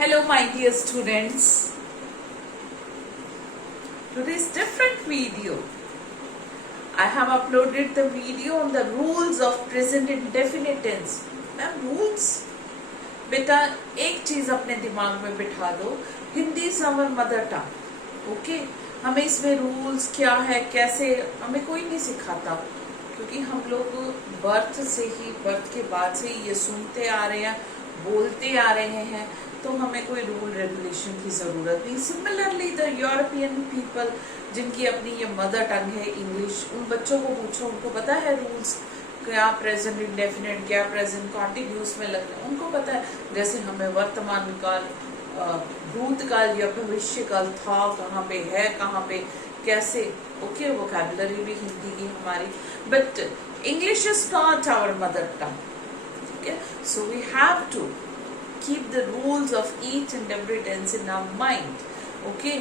Hello my dear students. Today's different video. I have uploaded the video on the rules of present indefinite tense. Ma'am rules बेटा एक चीज अपने दिमाग में बिठा दो, Hindi is our mother tongue. Okay, हमें इसमें रूल्स क्या है कैसे हमें कोई नहीं सिखाता, क्योंकि हम लोग बर्थ के बाद से ही ये सुनते आ रहे हैं, बोलते आ रहे हैं, तो हमें कोई रूल रेगुलेशन की जरूरत नहीं. सिमिलरली द यूरोपियन पीपल जिनकी अपनी ये मदर टंग है इंग्लिश, उन बच्चों को पूछो, उनको पता है रूल्स क्या प्रेजेंट इंडेफिनिट क्या प्रेजेंट कॉन्टिन्यूस में लगना है, उनको पता है. जैसे हमें वर्तमान काल, भूतकाल या भविष्य काल था, कहाँ पे है, कहाँ पे कैसे. ओके, वोकैबुलरी भी हिंदी की हमारी, but English is not our mother tongue. Okay, so we have to keep the rules of each and every tense in our mind. Okay,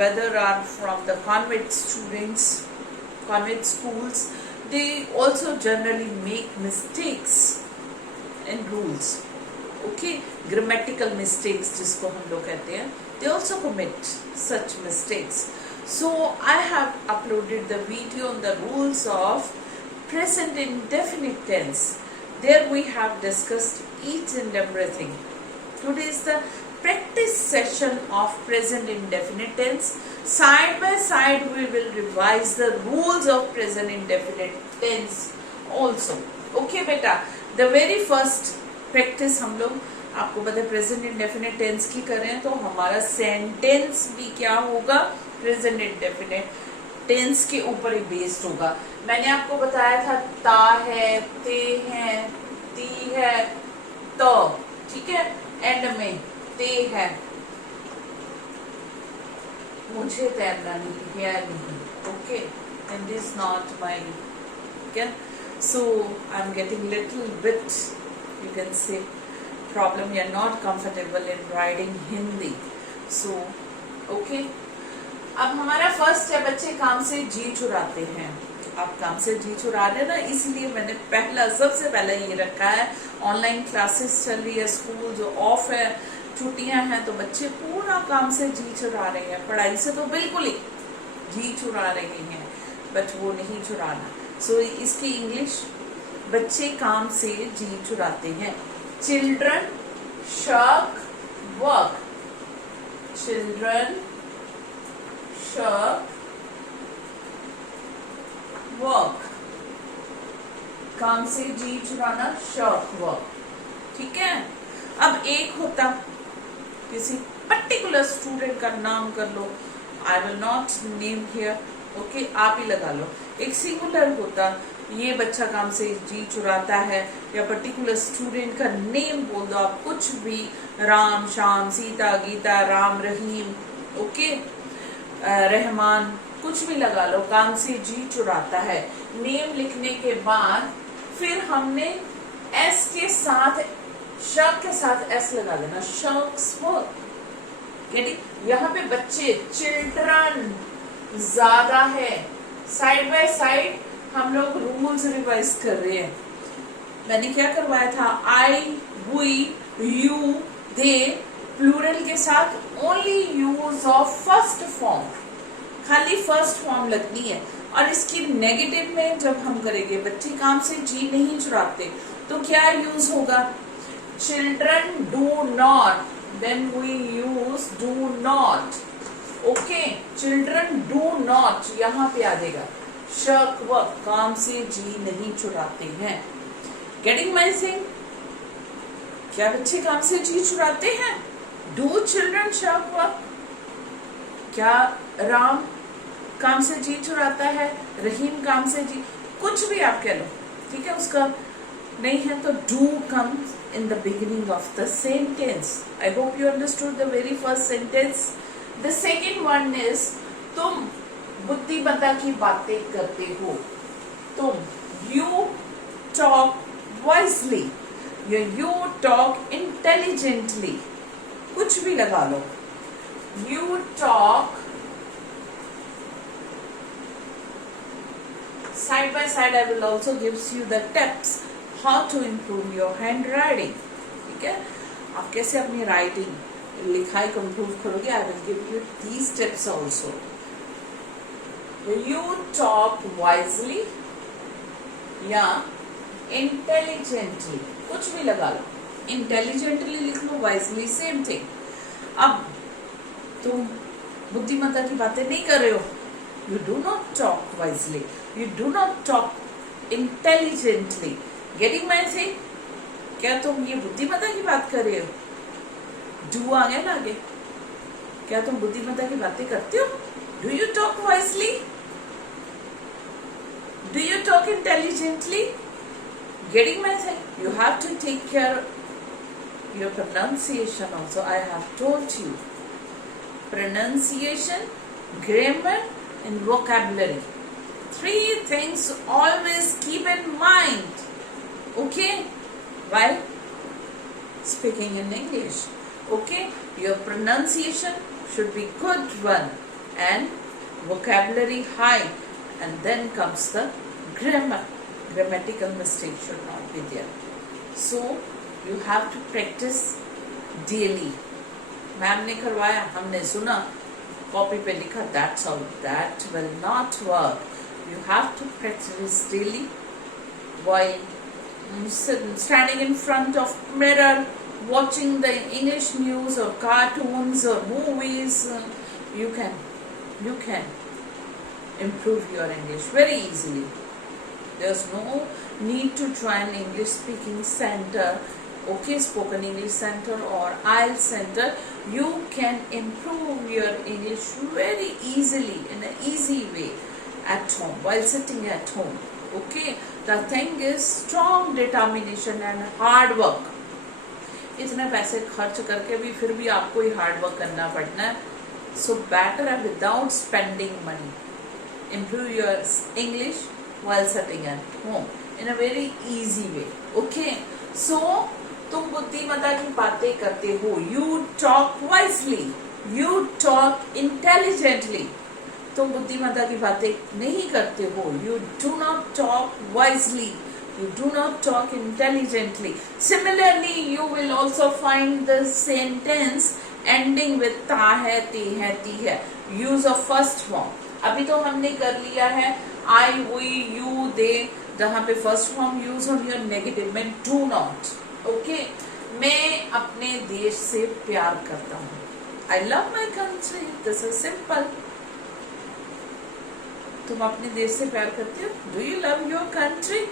whether are from the convent students, convent schools, they also generally make mistakes in rules. Okay, grammatical mistakes जिसको हम लोग कहते हैं, they also commit such mistakes. So I have uploaded the video on the rules of present indefinite tense. There we have discussed each and everything. Today is the practice session of present indefinite tense. Side by side we will revise the rules of present indefinite tense also. Okay beta, the very first practice हम लोग, आपको पता है present indefinite tense की करें तो हमारा sentence भी क्या होगा, present indefinite टेंस के ऊपर ही बेस्ड होगा. मैंने आपको बताया था ता है, ते है, ती है, तो, ठीक है, एंड में ते है. मुझे तैरना नहीं है, नहीं. Okay, and is not my. Okay, so I am getting little bit, you can say problem, you are not comfortable in riding Hindi. So okay, अब हमारा फर्स्ट है बच्चे काम से जी चुराते हैं. आप काम से जी चुरा रहे ना, इसलिए मैंने सबसे पहले ये रखा है. ऑनलाइन क्लासेस चल रही है, स्कूल जो ऑफ है, छुट्टियां हैं, तो बच्चे पूरा काम से जी चुरा रहे हैं. पढ़ाई से तो बिल्कुल ही जी चुरा रहे हैं, बट वो नहीं चुराना. सो इसकी इंग्लिश, बच्चे काम से जी चुराते हैं. चिल्ड्रन शक वर्क. चिल्ड्रन शक वर्क. काम से जी चुराना, शक वर्क. ठीक है. अब एक होता किसी पर्टिकुलर स्टूडेंट का नाम कर लो, I will not name here. Okay, आप ही लगा लो. एक सिंगुलर होता, ये बच्चा काम से जी चुराता है, या पर्टिकुलर स्टूडेंट का नेम बोल दो आप, कुछ भी, राम, श्याम, सीता, गीता, राम, रहीम, ओके, रहमान, कुछ भी लगा लो. काम से जी चुराता है. नेम लिखने के बाद फिर हमने एस के साथ, शक के साथ एस लगा देना, शक्स वर्क. यहाँ पे बच्चे, चिल्ड्रन ज्यादा है. साइड बाय साइड हम लोग रूल्स रिवाइज कर रहे हैं. मैंने क्या करवाया था, आई, वी, यू, दे, प्लूरल के साथ only use of first form, खाली फर्स्ट फॉर्म लगनी है. और इसकी नेगेटिव में जब हम करेंगे, बच्चे काम से जी नहीं चुराते, तो क्या यूज होगा, children do not, then we use do not. Okay, children do not यहाँ पे आ जाएगा. शक वर्क, काम से जी नहीं चुराते हैं. Getting my thing? क्या बच्चे काम से जी चुराते हैं? डू चिल्ड्रन शक वर्क? क्या राम काम से जी चुराता है, रहीम काम से जी, कुछ भी आप कह लो, ठीक है. उसका नहीं है तो do comes in the beginning of the sentence. I hope you understood the very first sentence. The second one is, तुम बुद्धिमत्ता की बातें करते हो. तुम, you talk wisely, you talk intelligently, कुछ भी लगा लो. You talk, side by side I will also gives you the tips how to improve your handwriting. ठीक है, आप कैसे अपनी राइटिंग लिखाई को इम्प्रूव करोगे, I will give you these tips also. You talk wisely या इंटेलिजेंटली, कुछ भी लगा लो. इंटेलिजेंटली लिख लो, वाइजली सेम थिंग. अब तुम बुद्धिमत्ता की बातें नहीं कर रहे हो. You do not talk wisely, you do not talk intelligently. Getting my thing? क्या तुम ये बुद्धिमत्ता की बात कर रहे हो? डू आ गया ना आगे. क्या तुम बुद्धिमत्ता की बातें करते हो? Do you talk wisely? Do you talk intelligently? Getting my thing? You have to take care your pronunciation also. I have told you. Pronunciation, grammar, and vocabulary. 3 things always keep in mind. Okay? While speaking in English. Okay? Your pronunciation should be good one. And vocabulary high. And then comes the grammar. Grammatical mistake should not be there. So you have to practice daily. Ma'am ने करवाया, हमने सुना, copy पे लिखा, that's all. That will not work. You have to practice daily while standing in front of mirror, watching the English news or cartoons or movies. You can improve your English very easily. There's no need to join English speaking center, okay, spoken English center or IELTS center. You can improve your English very easily in an easy way at home while sitting at home. Okay, the thing is strong determination and hard work. इतने पैसे खर्च करके भी फिर भी आपको ही hard work करना पड़ना है. So better without spending money. Improve your English while sitting at home in a very easy way. Okay, so तुम बुद्धिमत्ता की बातें करते हो. You talk wisely, you talk intelligently. तुम बुद्धिमत्ता की बातें नहीं करते हो. You do not talk wisely, you do not talk intelligently. Similarly, you will also find the sentence ending with ता है, ते है, ती है. Use of first form. अभी तो हमने कर लिया है I, we, you, they, जहाँ पे फर्स्ट फॉर्म यूज हो रही है नेगेटिव में डू नॉट. ओके, मैं अपने देश से प्यार करता हूँ. I love my country. This is simple. तुम अपने देश से प्यार करते हो? Do you love your country?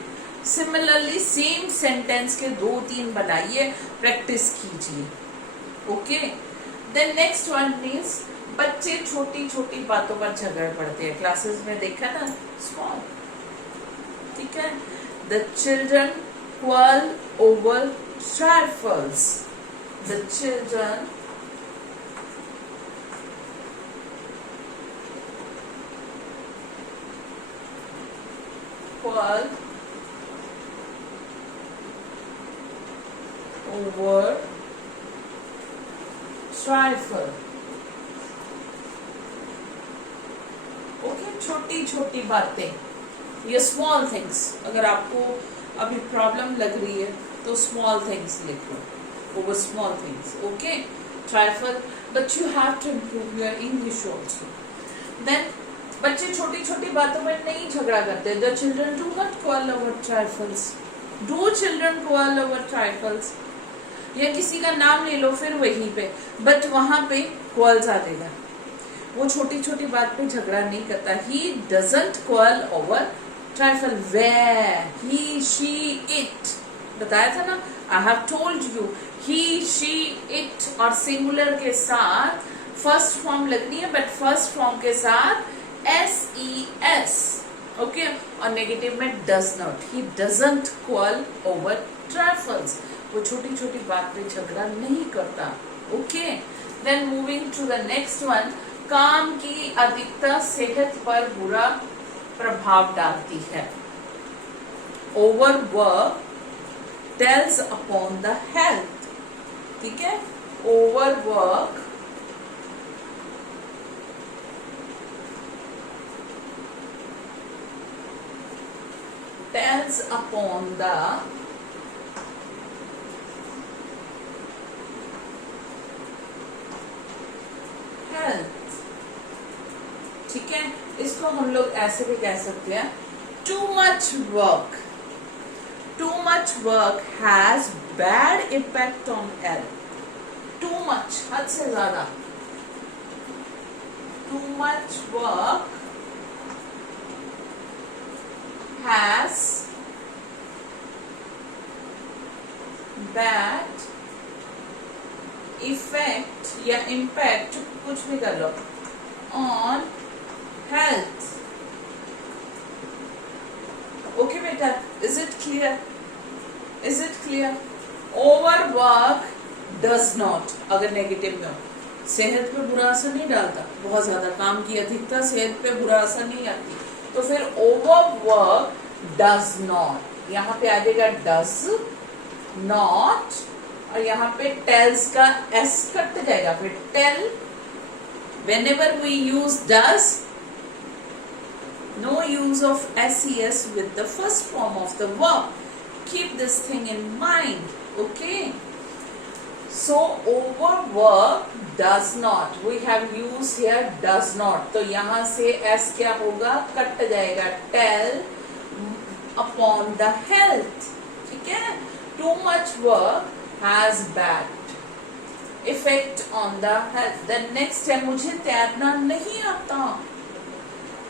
Similarly same sentence के 2-3 बनाइए, प्रैक्टिस कीजिए. Okay, then next one means बच्चे छोटी छोटी बातों पर झगड़ पड़ते हैं. क्लासेस में देखा ना, स्मॉल, ठीक है. The children quarrel over trifles. The children quarrel over trifle. छोटी छोटी बातें, ये स्मॉल थिंग्स. अगर आपको अभी प्रॉब्लम लग रही है तो स्मॉल थिंग्स लिखो, over small things. Okay, trifle, but you have to improve your English also. Then बच्चे छोटी छोटी बातों में नहीं झगड़ा करते. The children do not quarrel over trifles. Do children quarrel over trifles? या किसी का नाम ले लो फिर वहीं पे, बट वहां पे क्वारल्स आ जाएगा. वो छोटी छोटी बात पे झगड़ा नहीं करता. He doesn't quarrel over trifle. Where, he, she, it, बताया था ना. I have told you, he, she, it और सिंगुलर के साथ फर्स्ट फॉर्म लगनी है, बट फर्स्ट फॉर्म के साथ SES. ओके, और नेगेटिव में does not. He doesn't quarrel over trifles. वो छोटी छोटी बात पे झगड़ा नहीं करता. Okay, then moving to the next one. काम की अधिकता सेहत पर बुरा प्रभाव डालती है. Overwork tells upon the health. ठीक है, ओवरवर्क tells upon the हम लोग ऐसे भी कह सकते हैं too much work, too much work has bad impact on health. Too much, हद से ज्यादा, too much work has bad effect या इम्पैक्ट, कुछ भी कर लो, ऑन हेल्थ। ओके बेटा, is it clear? Is it clear? Over work does not, अगर negative में हो, सेहत पे बुरा असर नहीं डालता, बहुत ज्यादा काम की अधिकता सेहत पे बुरा असर नहीं आती, तो फिर ओवर वर्क डज नॉट, यहाँ पे आ जाएगा डज नॉट, और यहाँ पे टेल्स का एस कट जाएगा, फिर tell. whenever we use does, no use of ses with the first form of the verb. Keep this thing in mind, okay? So overwork does not, we have used here does not, तो यहाँ से s क्या होगा, cut जाएगा, tell upon the health, ठीक है? Too much work has bad effect on the health. Then next है, मुझे तैरना नहीं आता,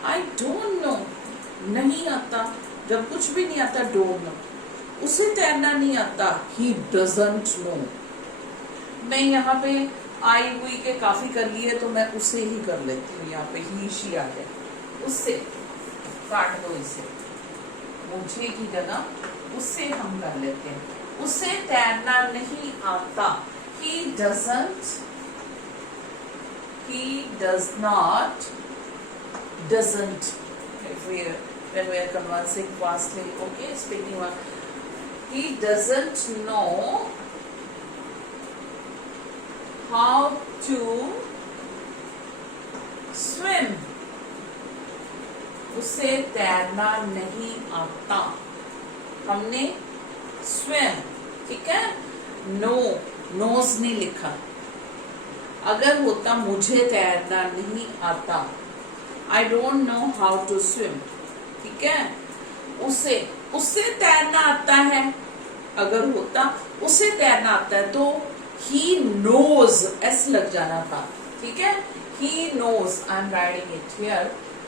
आई डोंट नो, नहीं आता, जब कुछ भी नहीं आता डोंट नो, उसे तैरना नहीं आता, ही डजंट नो। मैं यहाँ पे आई हुई के काफी कर लिए तो मैं उसे ही कर लेती हूँ, यहाँ पे ही शी आ जाए, उससे काट दो, इसे मुझे की जगह उससे हम कर लेते हैं, उसे तैरना नहीं आता, he doesn't, he does not, doesn't, if we, when we are conversing fastly, okay, speaking one, he doesn't know how to swim, उसे तैरना नहीं आता, हमने swim, ठीक है, no, नोज नहीं लिखा, अगर होता मुझे तैरना नहीं आता, I don't know how to swim, ठीक है, उसे, उससे तैरना आता है, अगर होता उसे तैरना आता है तो ही नोज, एस लग जाना था, ठीक है, he knows, I am writing it here,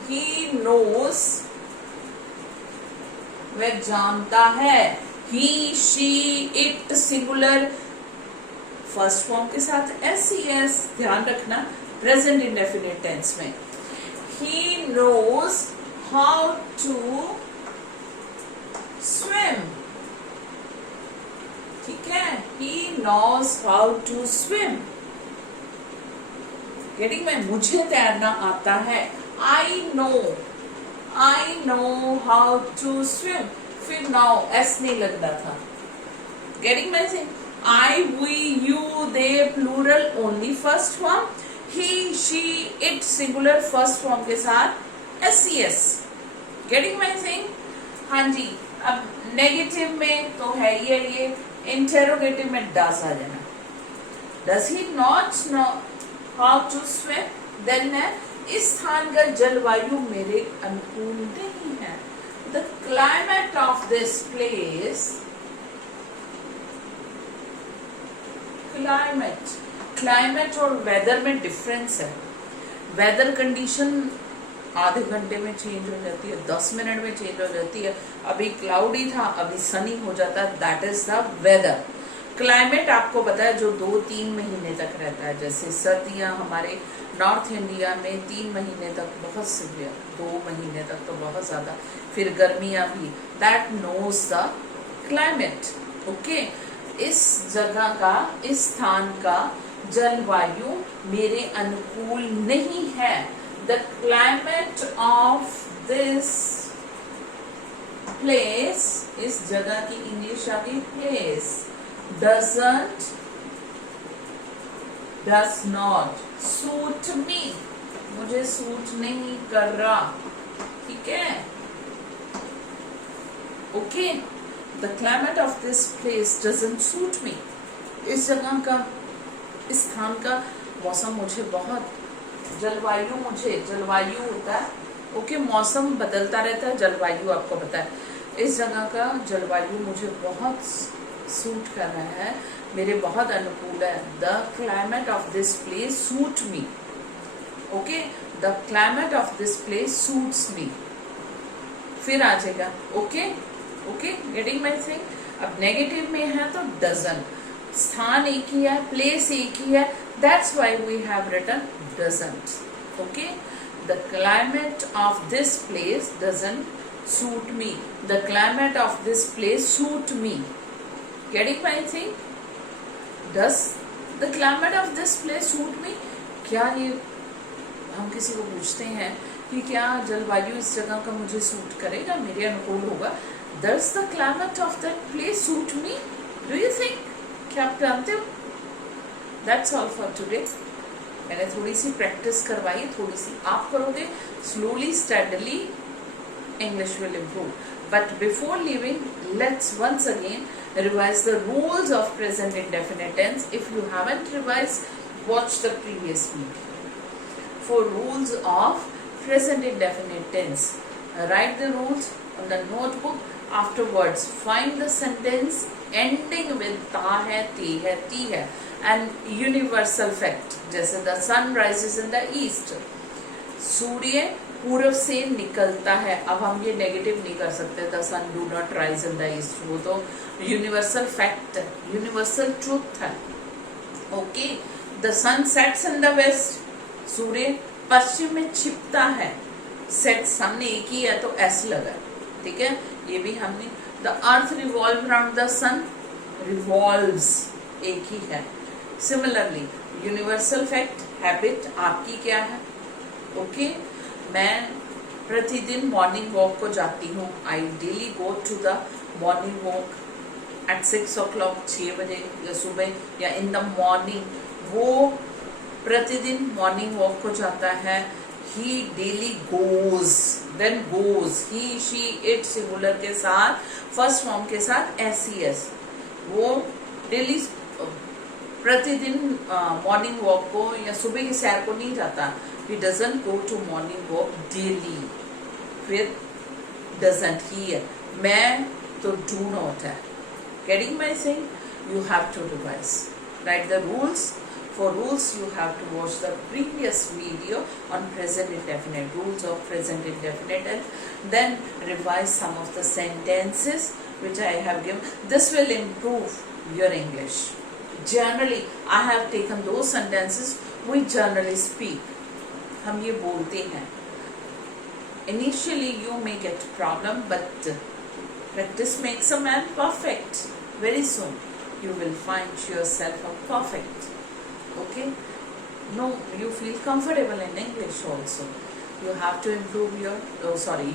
he knows, वह जानता है, he she it singular, first form के साथ SES, ध्यान रखना, प्रेजेंट इंडेफिनिट टेंस में, he knows how to swim, ठीक है, he knows how to swim, getting में, मुझे तैरना आता है, I know how to swim, फिर now S नहीं लगना था, गेटिंग में से, I, we, you, they, plural only first form, he, she, it singular first form के साथ SES, getting my thing? हाँ जी, अब नेगेटिव में तो है ये इंटेरोगेटिव में does आ जाना, does he not know how to swim, then है, इस स्थान का जलवायु मेरे अनुकूल नहीं है, the climate of this place, climate और वेदर में डिफरेंस है, वेदर कंडीशन आधे घंटे में चेंज हो जाती है, 10 मिनट में चेंज हो जाती है, अभी क्लाउडी था अभी सनी हो जाता है, that is the weather. Climate आपको पता है जो 2-3 महीने तक रहता है, जैसे सर्दियां हमारे नॉर्थ इंडिया में 3 महीने तक बहुत सिवियर, 2 महीने तक तो बहुत ज्यादा, फिर गर्मियां भी, that knows the climate, okay. इस जगह का, इस स्थान का जलवायु मेरे अनुकूल नहीं है, the climate of this place, इस जगह की इंग्लिश आ गई place, doesn't, does not suit me, मुझे सूट नहीं कर रहा, ठीक है, okay. The climate of this place doesn't suit me, इस जगह का, इस स्थान का मौसम मुझे बहुत, जलवायु, मुझे, जलवायु होता है ओके, मौसम बदलता रहता है, जलवायु आपको पता है, इस जगह का जलवायु मुझे बहुत सूट कर रहा है, मेरे बहुत अनुकूल है। The climate of this place suit me, okay, the climate of this place suits me, फिर आ जाएगा okay okay, getting my thing. अब नेगेटिव में है तो डजन, स्थान एक ही है, प्लेस एक ही है, that's why we have written doesn't, okay. The climate of this place doesn't suit me, the climate of this place suit me, getting my thing. Does the climate of this place suit me, क्या ये हम किसी को पूछते हैं कि क्या जलवायु इस जगह का मुझे सूट करेगा, मेरे अनुकूल होगा। Does the climate of that place suit me? Do you think? क्या आप जानते हो? That's all for today. मैंने थोड़ी सी प्रैक्टिस करवाई, थोड़ी सी आप करोगे, slowly, steadily, English will improve. But before leaving, let's once again revise the rules of present indefinite tense. If you haven't revised, watch the previous video. For rules of present indefinite tense, write the rules on the notebook. Afterwards, find the sentence ending with ta hai, te hai, ti hai, and universal fact, जैसे the sun rises in the east, सूर्य पूर्व से निकलता है। अब हम ये negative नहीं कर सकते, the sun do not rise in the east, वो तो यूनिवर्सल फैक्ट है, यूनिवर्सल ट्रूथ है, okay. the sun sets in the west, सूर्य पश्चिम में छिपता है, सेट सामने एक ही है तो एस लगा, ठीक है, ये भी हमने। The earth revolve around the sun, revolves एक ही है। सिमिलरली यूनिवर्सल फैक्ट, हैबिट आपकी क्या है, ओके। मैं प्रतिदिन मॉर्निंग वॉक को जाती हूँ, I daily go to the morning walk at 6 o'clock, 6 बजे या सुबह या इन द मॉर्निंग, वो प्रतिदिन मॉर्निंग वॉक को जाता है। He daily goes, then goes, he she it singular के साथ, फर्स्ट फॉर्म के साथ एस, वो डेली प्रतिदिन मॉर्निंग वॉक को या सुबह की सैर को नहीं जाता। He doesn't go to morning walk daily, फिर डजंट ही है, मैं तो डू नॉट है, getting my thing. You have to revise, right the rules. For rules, you have to watch the previous video on present indefinite, rules of present indefinite, and then revise some of the sentences which I have given. This will improve your English. Generally, I have taken those sentences we generally speak. हम ये बोलते हैं. Initially, you may get problem, but practice makes a man perfect. Very soon, you will find yourself a perfect. Okay, no, you feel comfortable in English also. You have to improve your,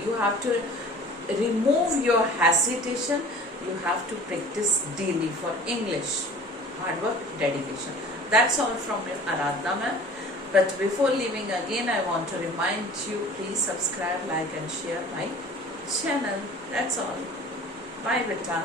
you have to remove your hesitation. You have to practice daily for English. Hard work, dedication. That's all from your Aradhna ma'am. But before leaving again, I want to remind you, please subscribe, like and share my channel. That's all. Bye beta.